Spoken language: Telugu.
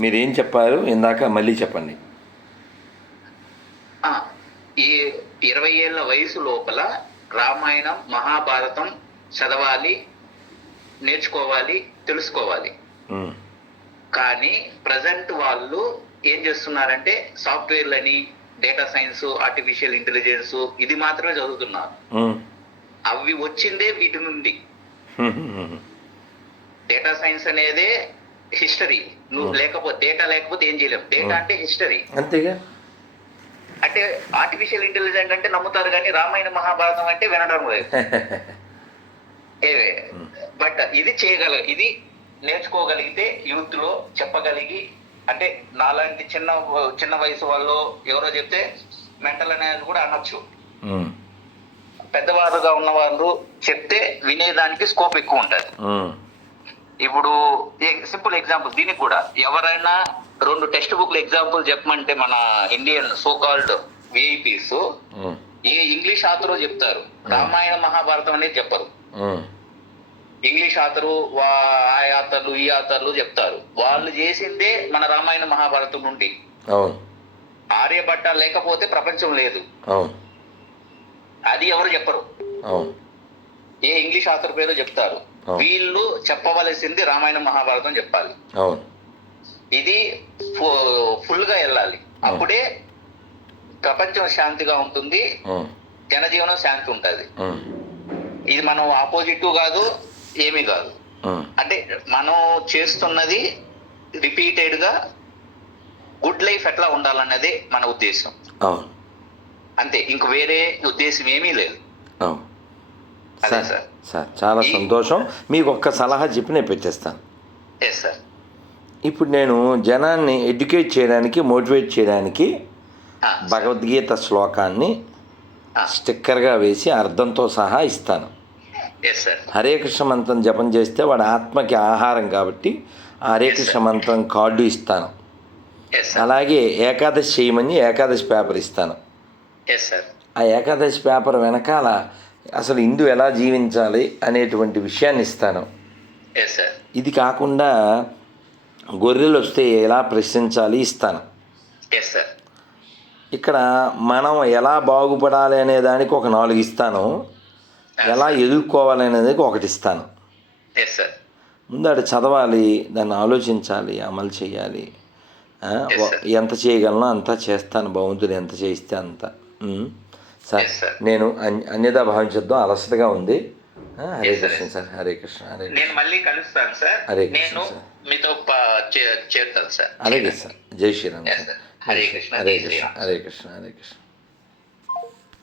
మీరేం చెప్పారు? ఇందాక మళ్ళీ చెప్పండి. ఈ ఇరవై ఏళ్ళ వయసు లోపల రామాయణం మహాభారతం చదవాలి నేర్చుకోవాలి తెలుసుకోవాలి. కానీ ప్రజెంట్ వాళ్ళు ఏం చేస్తున్నారంటే సాఫ్ట్వేర్లని డేటా సైన్స్ ఆర్టిఫిషియల్ ఇంటెలిజెన్స్ ఇది మాత్రమే చదువుతున్నారు. అవి వచ్చిందే వీటి నుండి. డేటా సైన్స్ అనేదే హిస్టరీ. నువ్వు లేకపోతే డేటా లేకపోతే ఏం చేయలేవు. డేటా అంటే హిస్టరీ. అంతేగా? అంటే ఆర్టిఫిషియల్ ఇంటెలిజెంట్ అంటే నమ్ముతారు కానీ రామాయణ మహాభారతం అంటే వినడం లేదు. ఏవే? బట్ ఇది చేయగల ఇది నేర్చుకోగలిగితే యూత్లో చెప్పగలిగి అంటే నాలాంటి చిన్న చిన్న వయసు వాళ్ళు ఎవరో చెప్తే మెంటల్ అనేది కూడా అనొచ్చు. పెద్దవారుగా ఉన్న వాళ్ళు చెప్తే వినేదానికి స్కోప్ ఎక్కువ ఉంటుంది. ఇప్పుడు సింపుల్ ఎగ్జాంపుల్ దీనికి కూడా. ఎవరైనా రెండు టెక్స్ట్ బుక్లు ఎగ్జాంపుల్ చెప్పమంటే మన ఇండియన్ సో కాల్డ్ విఐపీస్ ఏ ఇంగ్లీష్ ఆథరు చెప్తారు. రామాయణ మహాభారతం అనేది చెప్పరు. ఇంగ్లీష్ ఆథరు వా ఆ ఆథర్లు ఈ ఆథర్లు చెప్తారు. వాళ్ళు చేసిందే మన రామాయణ మహాభారతం నుండి. ఆర్యభట్ట లేకపోతే ప్రపంచం లేదు. అది ఎవరు చెప్పరు. ఏ ఇంగ్లీష్ ఆథర్ పేరు చెప్తారు. వీళ్ళు చెప్పవలసింది రామాయణ మహాభారతం చెప్పాలి. ఇది ఫుల్గా వెళ్ళాలి. అప్పుడే ప్రపంచం శాంతిగా ఉంటుంది. జనజీవనం శాంతి ఉంటుంది. ఇది మనం ఆపోజిట్ కాదు ఏమీ కాదు. అంటే మనం చేస్తున్నది రిపీటెడ్గా గుడ్ లైఫ్ ఎట్లా ఉండాలన్నదే మన ఉద్దేశం. అంతే. ఇంక వేరే ఉద్దేశం ఏమీ లేదు. Sir sir. చాలా సంతోషం. మీకు ఒక్క సలహా చెప్పి నేను పెట్టేస్తాను సార్? ఇప్పుడు నేను జనాన్ని ఎడ్యుకేట్ చేయడానికి మోటివేట్ చేయడానికి భగవద్గీత శ్లోకాన్ని స్టిక్కర్గా వేసి అర్థంతో సహా ఇస్తాను. హరే కృష్ణ మంత్రం జపం చేస్తే వాడి ఆత్మకి ఆహారం కాబట్టి హరే కృష్ణ మంత్రం కార్డు ఇస్తాను. అలాగే ఏకాదశి చేయమని ఏకాదశి పేపర్ ఇస్తాను. ఆ ఏకాదశి పేపర్ వెనకాల అసలు హిందూ ఎలా జీవించాలి అనేటువంటి విషయాన్ని ఇస్తాను. ఇది కాకుండా గొర్రెలు వస్తే ఎలా ప్రశ్నించాలి ఇస్తాను. ఇక్కడ మనం ఎలా బాగుపడాలి అనే దానికి ఒక నాలుగు ఇస్తాను. ఎలా ఎదుర్కోవాలి అనేది ఒకటి ఇస్తాను. ముందు అటు చదవాలి దాన్ని ఆలోచించాలి అమలు చేయాలి. ఎంత చేయగలనో అంతా చేస్తాను భగవంతుడు ఎంత చేయిస్తే అంత. సార్. నేను అన్- అన్యదా భావించొద్దాం అలసటగా ఉంది హరే. కృష్ణ సార్ హరే కృష్ణ హరే కృష్ణ నేను మళ్ళీ కలుస్తాను సార్ హరే కృష్ణ, సార్. మీతో చేరుతాను సార్ అలాగే సార్ జై శ్రీరామ్ సార్. హరే కృష్ణ, హరే కృష్ణ. హరే కృష్ణ హరే కృష్ణ